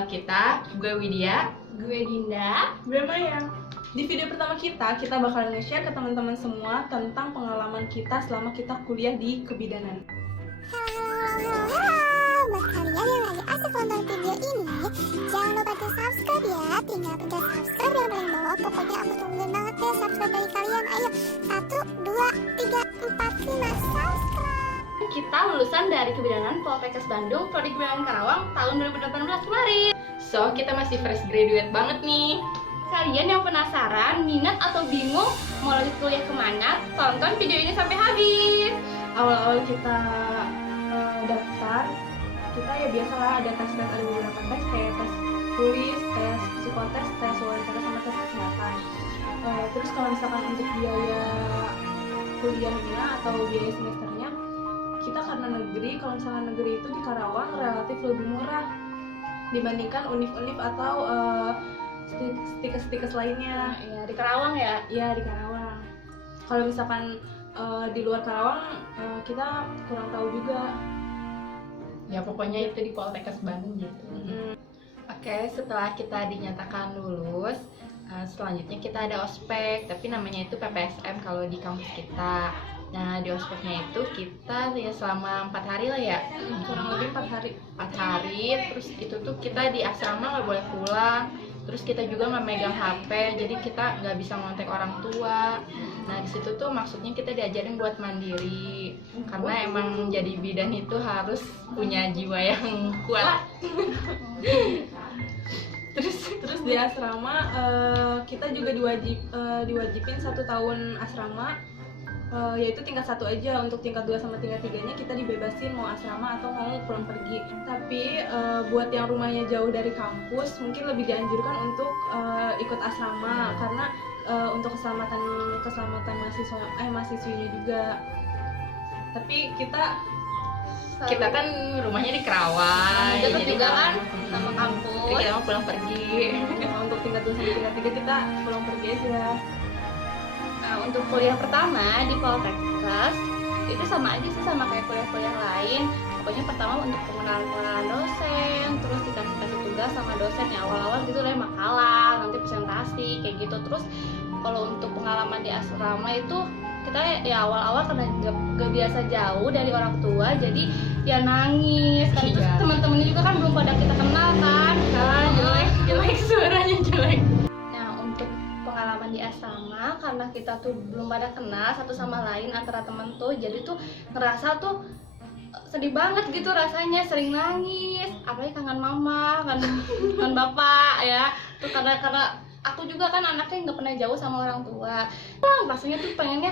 channel kita. Gue Widya, gue Dinda, gue Maya. Di video pertama kita bakalan nge-share ke teman-teman semua tentang pengalaman kita selama kita kuliah di kebidanan. Halo, buat kalian yang lagi asik nonton video ini, jangan lupa di subscribe ya. Tinggal pencet subscribe yang paling bawah. Pokoknya aku tungguin banget deh subscribe dari kalian. Ayo, 1, 2, 3, 4, 5, subscribe. kita lulusan dari Kebidanan Poltekkes Bandung, Prodi Kebidanan Karawang tahun 2018 kemarin. so kita masih fresh graduate banget nih. Kalian yang penasaran, minat atau bingung mau lanjut kuliah kemana, tonton video ini sampai habis. Awal-awal kita daftar, kita ya biasalah ada tes-tes, ada beberapa tes kayak tes tulis, tes psikotes, tes wawancara sama tes kesehatan. Terus kalau misalkan untuk biaya kuliahnya atau biaya semesternya, kita karena negeri, kalau misalkan negeri itu di Karawang relatif lebih murah dibandingkan univ-univ atau stikes-stikes lainnya. Ya, di Karawang ya. Iya, di Karawang. Kalau misalkan di luar Karawang kita kurang tahu juga. Ya pokoknya itu di Poltekkes Bandung gitu. Oke, setelah kita dinyatakan lulus, selanjutnya kita ada ospek, tapi namanya itu PPSM kalau di kampus kita. Nah, di ospeknya itu kita ya selama 4 hari lah ya, Kurang lebih 4 hari. 4 hari. Terus itu tuh kita di asrama nggak boleh pulang. Terus kita juga nggak megang HP, jadi kita nggak bisa ngontek orang tua. Nah, di situ tuh maksudnya kita diajarin buat mandiri, karena emang jadi bidan itu harus punya jiwa yang kuat. Terus di asrama kita juga diwajibin 1 tahun asrama, yaitu tingkat 1 aja. Untuk tingkat 2 sama tingkat 3-nya kita dibebasin mau asrama atau mau pulang pergi. Tapi buat yang rumahnya jauh dari kampus mungkin lebih dianjurkan untuk ikut asrama, karena untuk keselamatan mahasiswinya juga. Tapi kita Kita kan rumahnya di Karawang, Deket jadi juga kan kalau- sama kampus. Jadi kita mau pulang pergi. untuk tingkat 2 sampai tingkat 3 kita pulang pergi aja. Nah, untuk kuliah pertama di Poltekkes itu sama aja sih, sama kayak kuliah-kuliah lain. Pokoknya pertama untuk pengenalan dosen, terus dikasih tugas sama dosen ya, awal-awal gitu lah, makalah, nanti presentasi kayak gitu. Terus kalau untuk pengalaman di asrama itu kita ya awal-awal karena gak biasa jauh dari orang tua, jadi ya nangis kan. Terus Iya. teman-temannya juga kan belum pada kita kenal kan. Jelek suaranya jelek. Nah, untuk pengalaman di asrama, karena kita tuh belum pada kenal satu sama lain antara temen tuh, jadi tuh ngerasa tuh sedih banget gitu rasanya, sering nangis, apalagi kangen mama, kangen bapak ya. Tuh karena aku juga kan anaknya nggak pernah jauh sama orang tua. Rasanya tuh pengen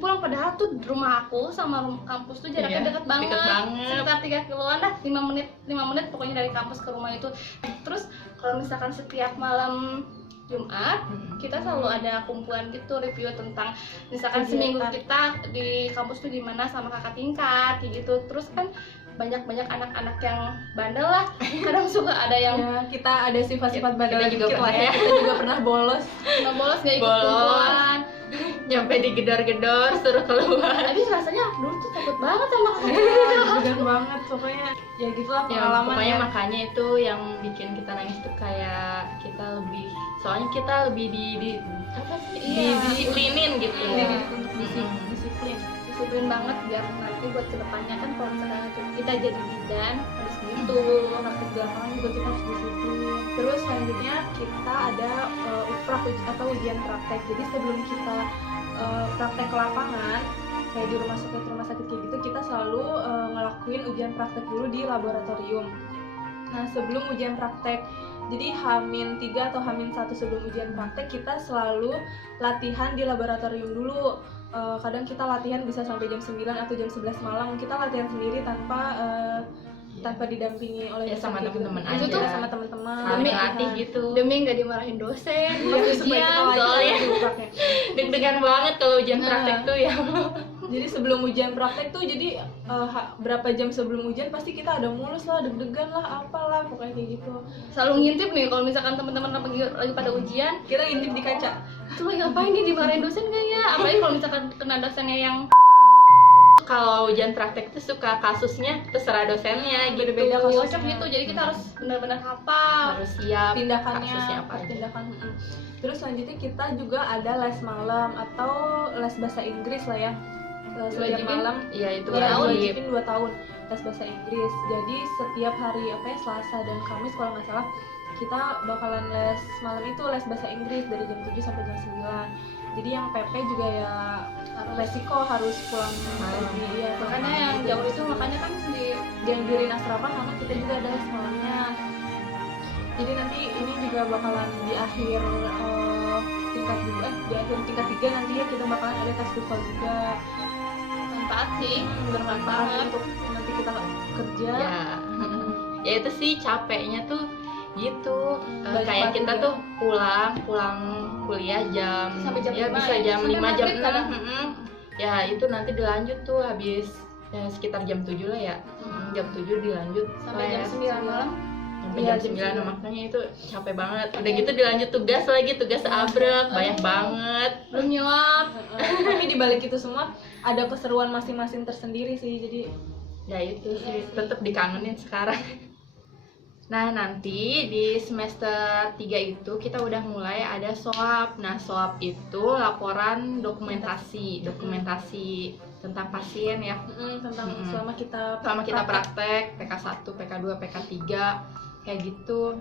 pulang, padahal tuh rumah aku sama kampus tuh jaraknya Iya, deket banget. deket banget. Sekitar 3 kiloan lah, 5 menit pokoknya dari kampus ke rumah itu. Terus kalau misalkan setiap malam Jumat kita selalu ada kumpulan gitu, review tentang misalkan Kegiatan. seminggu kita di kampus tuh gimana sama kakak tingkat kayak gitu. Terus kan banyak anak-anak yang bandel lah, kadang suka ada yang Ya, kita ada sifat-sifat bandel Kita juga dikit lah pernah ya. ya. Kita juga pernah bolos. nggak bolos, nggak ikut Bolos. kumpulan. Nyampe digedor-gedor suruh keluar. Tapi rasanya dulu tuh takut banget sama kakak. Bener banget, pokoknya ya gitulah Ya, pengalaman pokoknya ya. makanya itu yang bikin kita nangis tuh kayak kita lebih, soalnya kita lebih di apa sih, Iya. didisiplinin gitu. Iya. Untuk disiplin. Disiplin banget biar nanti buat kedepannya kan kalau misalnya kita jadi bidan harus gitu. Praktik di lapangan juga kita harus disiplin. Terus selanjutnya kita ada UPRAK atau ujian praktek. Jadi sebelum kita praktek ke lapangan, kayak di rumah sakit kayak gitu, kita selalu ngelakuin ujian praktek dulu di laboratorium. Nah, sebelum ujian praktek, jadi H-3 atau H-1 sebelum ujian praktek, kita selalu latihan di laboratorium dulu. Kadang kita latihan bisa sampai jam 9 atau jam 11 malam. Kita latihan sendiri tanpa didampingi oleh Ya, dosen sama gitu. teman-teman Itu aja. tuh sama teman-teman. Saling latihan. latih gitu. Demi nggak dimarahin dosen, Iya, pas supaya kita ujian. lancar soalnya. di UPRAK-nya. Deg-degan banget kalau ujian praktek tuh ya. Jadi sebelum ujian praktek tuh, jadi berapa jam sebelum ujian pasti kita ada mulus lah, deg-degan lah, apalah, pokoknya kayak gitu. Selalu ngintip nih kalau misalkan teman-teman lagi pada ujian, Kita ngintip di kaca. tuh lagi ngapain nih, dimarahin dosen nggak ya? Apalagi kalau misalkan kena dosennya yang kalau ujian praktek tuh suka kasusnya terserah dosennya gitu. Beda-beda kasusnya. Kocok gitu, jadi kita harus benar-benar hafal. Harus siap Tindakannya, kasusnya apa aja. tindakan. Terus selanjutnya kita juga ada les malam atau les bahasa Inggris lah ya. Setiap Diwajibin? malam Iya itu ya, wajib. wajibin 2 tahun les bahasa Inggris. Jadi setiap hari Selasa dan Kamis kalau nggak salah kita bakalan les malam itu les bahasa Inggris dari jam 7 sampai jam 9. Jadi yang PP juga ya resiko harus pulang pagi ya. Makanya yang jauh itu makanya kan di asrama sama kita juga ada les malamnya. Jadi nanti ini juga bakalan di akhir tingkat 2 di akhir tingkat 3 nanti ya kita bakalan ada tes TOEFL juga. manfaat sih, bermanfaat Manfaat banget. untuk nanti kita kerja. Ya. Ya itu sih capeknya tuh gitu. Banyak Kayak banget kita ya. tuh pulang kuliah jam Sampai jam ya 5 bisa ya? jam Sampai 5 jam maghrib kadang. 6. Ya itu nanti dilanjut tuh habis ya sekitar jam 7 lah ya. Jam 7 dilanjut Sampai jam les. 9 malam. Sampai Iya, jam jam 9 9. makanya itu capek banget. Udah gitu dilanjut tugas lagi, tugas abrek banyak banget. Belum nyuap. Tapi di balik itu semua ada keseruan masing-masing tersendiri sih. Jadi Ya itu sih tetap dikangenin sekarang. Nah nanti di semester 3 itu kita udah mulai ada SOAP. Nah SOAP itu laporan dokumentasi tentang pasien ya. tentang selama kita praktek PK1, PK2, PK3 kayak gitu.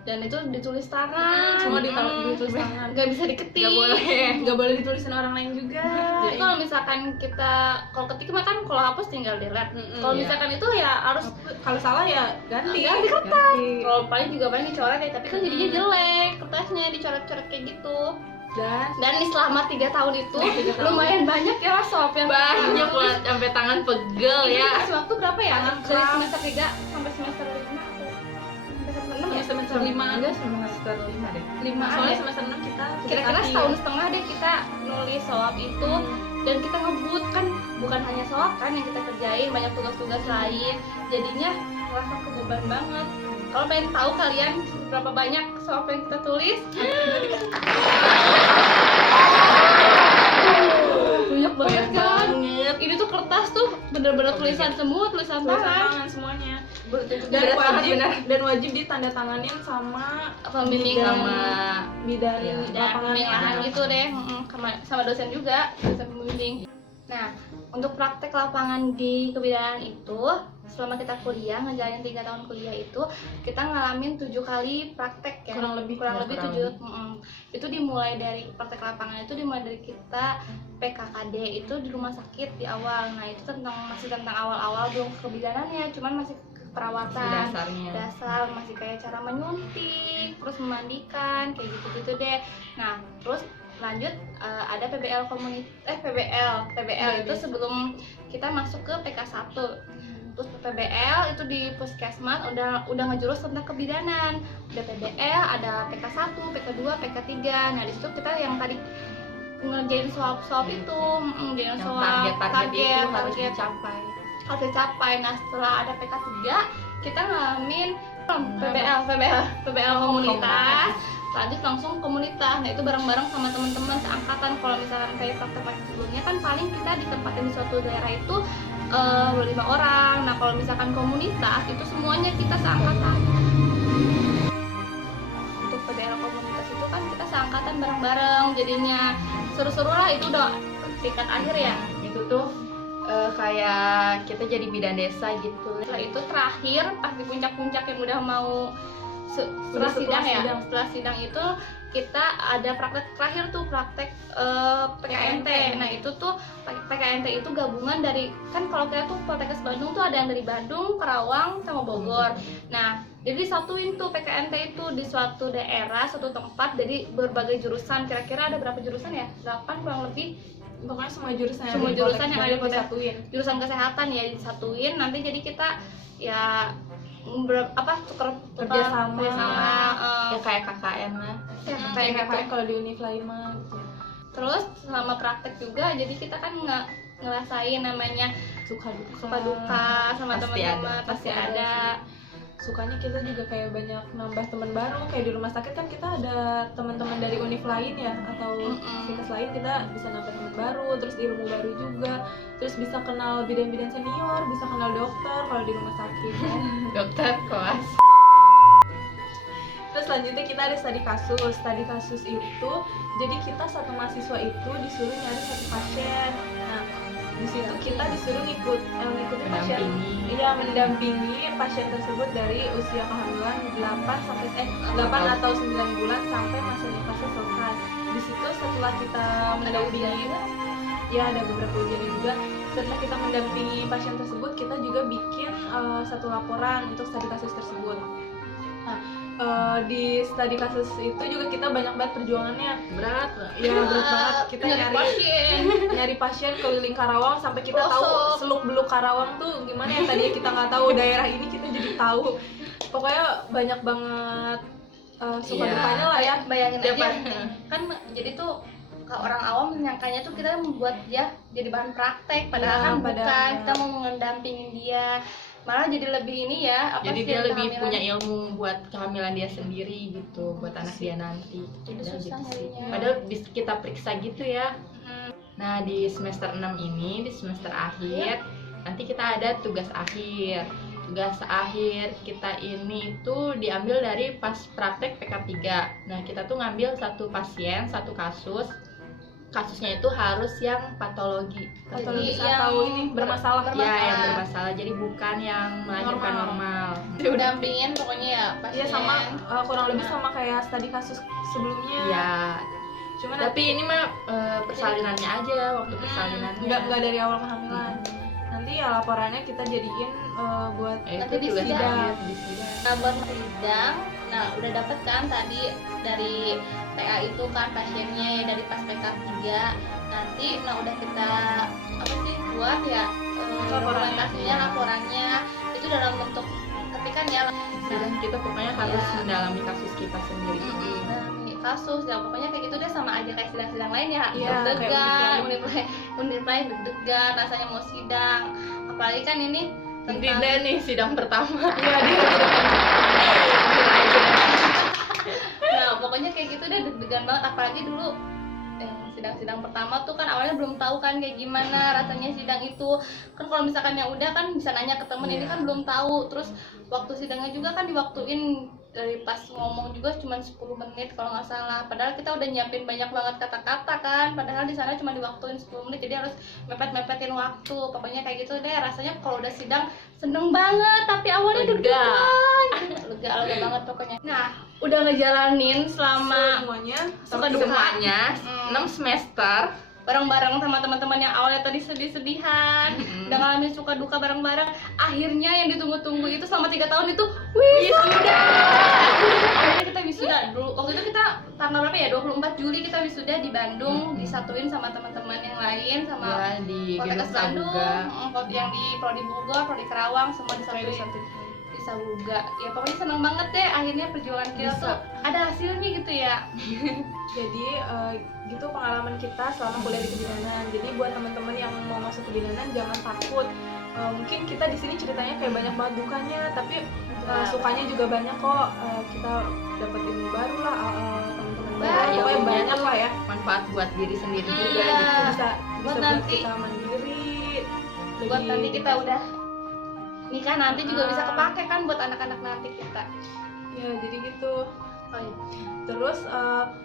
Dan itu ditulis tangan. semua ditulis tangan. Nggak bisa diketik. Gak boleh. Nggak boleh ditulisin orang lain juga. Jadi kalau misalkan kita kalau ketik mah kan kalau hapus tinggal delete. Kalau Iya. misalkan itu ya harus Kalau salah ya ganti. Ganti kertas. Ganti. kalau paling juga paling dicoret ya, tapi kan jadinya jelek kertasnya dicoret-coret kayak gitu. Dan di selama 3 tahun itu 3 tahun. lumayan banyak ya SOAP yang Banyak banget sampai tangan pegel Itu ya. dikasih waktu berapa ya? Tangan Dari keras. semester 3 sampai semester 5 atau sampai semester 6 ya? Semester 5 Enggak semester 5 deh. 5 Soalnya ada. semester 6 kita Kira-kira setahun setengah deh kita nulis SOAP itu, dan kita ngebut kan bukan hanya SOAP kan yang kita kerjain, banyak tugas-tugas lain, jadinya ngerasa kebeban banget. Kalau pengen tahu kalian berapa banyak SOAP yang kita tulis, banyak banget kan. Ini tuh kertas tuh bener-bener tulisan semua, tulisan tulisan tangan. tangan semuanya. Dan Dan wajib ditandatanganin sama Pembimbing sama bidan Iya. dan pembimbing lahan gitu deh, sama dosen juga, dosen pembimbing. Nah, untuk praktek lapangan di kebidanan itu, selama kita kuliah, ngejalanin 3 tahun kuliah itu, kita ngalamin 7 kali praktek ya. Kurang lebih. Kurang Ya, lebih kurang 7. Itu dimulai dari praktek lapangan itu dimulai dari kita PKKD itu di rumah sakit di awal. Nah, itu masih tentang awal-awal belum kebidanannya, cuman masih perawatan dasarnya. dasar, masih kayak cara menyuntik, terus memandikan, kayak gitu-gitu deh. Nah, terus lanjut ada PBL PBL itu sebelum kita masuk ke PK1. Terus PBL itu di puskesmas udah ngejurus tentang kebidanan. Udah PBL, ada PK1, PK2, PK3. Nah, di situ kita yang tadi ngerjain swab itu, ngerjain Yang swab, target itu harus target dicapai. harus dicapai. Nah, setelah ada PK3 kita ngalamin PBL komunitas, lanjut langsung komunitas. Nah, itu bareng-bareng sama teman-teman seangkatan. Kalau misalkan kayak praktek sebelumnya kan paling kita ditempatin di suatu daerah itu 5 orang. Nah, kalau misalkan komunitas itu semuanya kita seangkatan. Untuk PBL komunitas itu kan kita seangkatan bareng-bareng, jadinya seru-seru lah. Itu udah tingkat akhir ya. Itu tuh kayak kita jadi bidan desa gitu. Setelah itu terakhir pas di puncak-puncak yang udah mau setelah sidang ya, setelah sidang itu kita ada praktek terakhir tuh, praktek PKNT. Nah, itu tuh PKNT itu gabungan dari, kan kalau kita tuh Poltekkes Bandung tuh ada yang dari Bandung, Karawang, sama Bogor. Nah, jadi disatuin tuh PKNT itu di suatu daerah, suatu tempat, jadi berbagai jurusan. Kira-kira ada berapa jurusan ya? 8 kurang lebih. Pokoknya semua jurusan yang ada di Poltekkes disatuin. Jurusan kesehatan ya disatuin. Nanti jadi kita ya tukar Kerjasama. Ya kayak KKN lah. kayak gitu. kalau di univ lain mah gitu. Terus selama praktek juga, jadi kita kan nggak ngerasain namanya suka suka duka sama Pasti teman-teman, ada. pasti ada. sukanya kita juga kayak banyak nambah teman baru. Kayak di rumah sakit kan kita ada teman-teman dari univ lain ya, atau sikas lain, kita bisa nambah teman baru, terus ilmu baru juga, terus bisa kenal bidan-bidan senior, bisa kenal dokter kalau di rumah sakit ya. Dokter kelas. Terus selanjutnya kita ada studi kasus. Studi kasus itu jadi kita satu mahasiswa itu disuruh nyari satu pasien. Nah, di situ kita disuruh ngikutin pasien, mendampingi pasien tersebut dari usia kehamilan 8 atau 9 bulan sampai masa nikahnya selesai. Di situ setelah kita mendampingi, ya ada beberapa ujian juga. Setelah kita mendampingi pasien tersebut, kita juga bikin satu laporan untuk studi kasus tersebut. Nah, di studi kasus itu juga kita banyak banget perjuangannya. Berat. Ya berat banget. Kita nyari pasien keliling Karawang sampai kita tahu seluk beluk Karawang tuh gimana ya. Tadinya kita nggak tahu daerah ini, kita jadi tahu. Pokoknya banyak banget suka dukanya lah ya. Bayangin aja kan, jadi tuh orang awam menyangkanya tuh kita membuat dia jadi bahan praktek, padahal kan bukan. Kita mau mendampingin dia, malah jadi lebih ini ya, jadi dia lebih punya ilmu buat kehamilan dia sendiri gitu, buat anak dia nanti. Padahal bisa kita periksa gitu ya. Nah, di semester 6 ini, di semester akhir, nanti kita ada tugas akhir. Tugas akhir kita ini tuh diambil dari pas praktek PK3. Nah, kita tuh ngambil satu pasien, satu kasus. Kasusnya itu harus yang patologis atau ini bermasalah. Ya, yang bermasalah. Jadi bukan yang melahirkan normal. Dampingin pokoknya ya pasien. Iya, sama kurang lebih sama kayak studi kasus sebelumnya. Ya. Cuman tapi ini mah persalinannya aja, waktu persalinannya. Enggak dari awal kehamilan. Nanti ya laporannya kita jadiin buat nanti di sidang. Nah, buat sidang, nah udah dapet kan tadi dari PA itu kan pasiennya ya, dari pas PK3. Nanti nah udah kita buat ya laporannya itu dalam bentuk ketikan ya. Dan kita pokoknya harus mendalami kasus kita sendiri. Kasus ya pokoknya kayak gitu deh, sama aja kayak sidang-sidang lain ya. Deg-degan, unit lain deg-degan rasanya mau sidang, apalagi kan ini tentang nih sidang pertama. Nah pokoknya kayak gitu deh, deg-degan banget, apalagi dulu sidang-sidang pertama tuh kan awalnya belum tahu kan kayak gimana rasanya sidang itu kan. Kalau misalkan yang udah kan bisa nanya ke temen, ini kan belum tahu. Terus waktu sidangnya juga kan diwaktuin dari pas ngomong juga cuma 10 menit kalau nggak salah, padahal kita udah nyiapin banyak banget kata-kata kan, padahal di sana cuma diwaktuin 10 menit, jadi harus mepet-mepetin waktu. Pokoknya kayak gitu deh rasanya. Kalau udah sidang seneng banget, tapi awalnya lega banget pokoknya. Nah udah ngejalanin selama semuanya 6 semester bareng-bareng sama teman-teman yang awalnya tadi sedih-sedihan, udah ngalamin suka duka bareng-bareng. Akhirnya yang ditunggu-tunggu itu selama 3 tahun itu wisuda. Akhirnya kita wisuda dulu. Waktu itu kita tanggal berapa ya? 24 Juli kita wisuda di Bandung, disatuin sama teman-teman yang lain, sama di Poltekkes Bandung, yang di Prodi Bogor, Prodi Karawang, semua disatuin di Sabuga. Ya pokoknya seneng banget deh, akhirnya perjuangan kita tuh ada hasilnya gitu ya. Jadi gitu pengalaman kita selama kuliah di kebidanan. Jadi buat teman-teman yang mau masuk kebidanan jangan takut. Mungkin kita di sini ceritanya kayak banyak banget dukanya, tapi sukanya juga banyak kok. Kita dapat ilmu baru lah, teman-teman baru. Pokoknya banyak lah ya. Manfaat buat diri sendiri juga gitu. Bisa buat kita mandiri. Buat nanti kita udah nikah nanti juga bisa kepake kan buat anak-anak nanti kita. Ya jadi gitu. Terus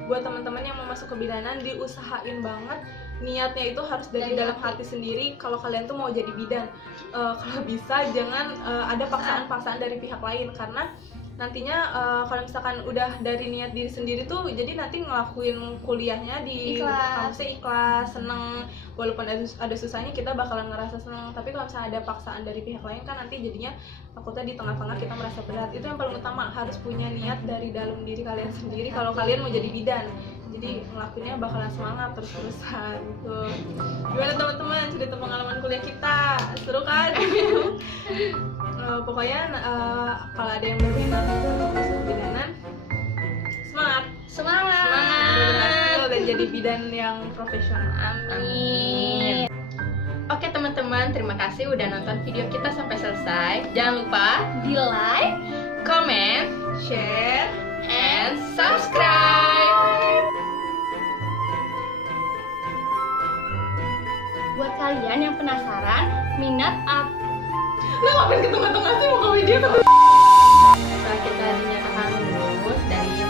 buat teman-teman yang mau masuk kebidanan, diusahain banget niatnya itu harus dari dalam hati sendiri. Kalau kalian tuh mau jadi bidan, kalau bisa jangan ada paksaan-paksaan dari pihak lain, karena nantinya kalau misalkan udah dari niat diri sendiri tuh, jadi nanti ngelakuin kuliahnya di kampusnya ikhlas, seneng, walaupun ada susahnya kita bakalan ngerasa seneng. Tapi kalau misalnya ada paksaan dari pihak lain kan nanti jadinya takutnya di tengah-tengah kita merasa berat. Itu yang paling utama, harus punya niat dari dalam diri kalian sendiri kalau kalian mau jadi bidan. Jadi ngelakuinnya bakalan semangat terus-terusan gitu. Gimana teman-teman cerita pengalaman kuliah kita? Seru kan? Pokoknya kalau ada yang berminat untuk masuk kebidanan, semangat udah jadi bidan yang profesional. Amin. Oke teman-teman, terima kasih udah nonton video kita sampai selesai. Jangan lupa Di like, comment, share, and subscribe. Buat kalian yang penasaran, minat lo ngapain ke tengah-tengah sih mau ke media? Setelah kita dinyatakan lulus dari